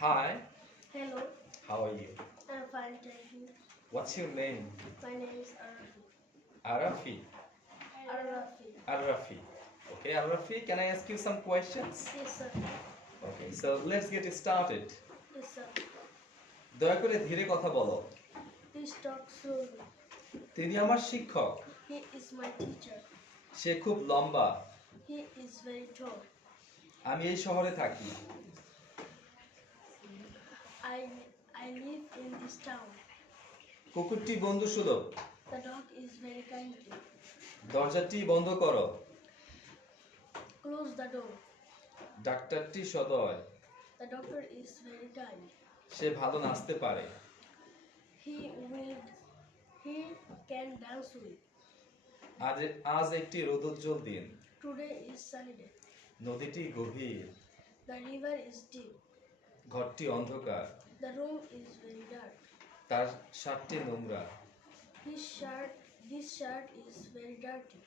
Hi, Hello, how are you? I'm fine, thank you. What's your name? My name is Arafi. Arafi. Arafi. Arafi. Okay, Arafi, can I ask you some questions? Yes, sir. Okay, so let's get started. Yes, sir. দয়া করে ধীরে কথা বলো। Please talk slowly. তিনি আমার শিক্ষক। He is my teacher. সে খুব লম্বা। He is very tall. আমি এই শহরে থাকি। I live in this town. কুকুরটি বন্ধুসুলভ। The dog is very kindly. দরজাটি বন্ধ করো। Close the door. ডাক্তারটি সদয়। The doctor is very kind. সে ভালো নাচতে পারে। He can dance with. আজ একটি রোদোজ্জ্বল দিন। Today is sunny day. নদীটি গভীর। The river is deep. ঘরটি অন্ধকার। The room is very dark. তার শার্টটি নোংরা। This shirt is very dirty.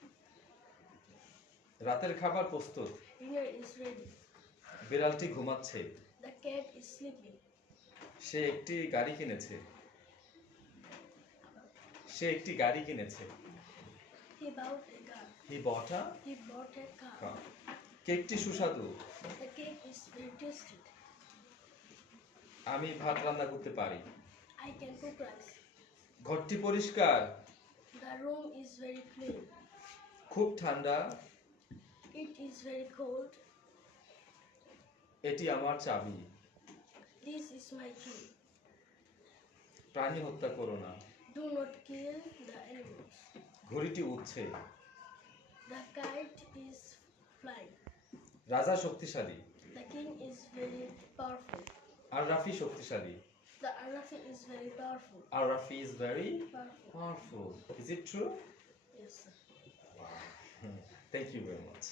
রাতের খাবার প্রস্তুত। Dinner is ready. বিড়ালটি ঘুমাচ্ছে। The cat is sleeping. সে একটি গাড়ি কিনেছে। সে একটি গাড়ি কিনেছে। He bought a car. He bought a He bought a car. car. কেকটি সুস্বাদু। The cake is very tasty. আমি ভাত রান্না করতে পারি। I can cook rice. ঘরটি পরিষ্কার। The room is very clean. খুব ঠান্ডা। It is very cold. এটি আমার চাবি। This is my key. প্রাণী হত্যা করো না। Do not kill the animals. ঘড়িটি উড়ছে। The kite is flying. রাজা শক্তিশালী। The king is very powerful. আর রাফি শক্তিশালী। The Arafi is very powerful. R Rafi is very Powerful. powerful. Is it true? Yes, sir. Wow. Thank you very much.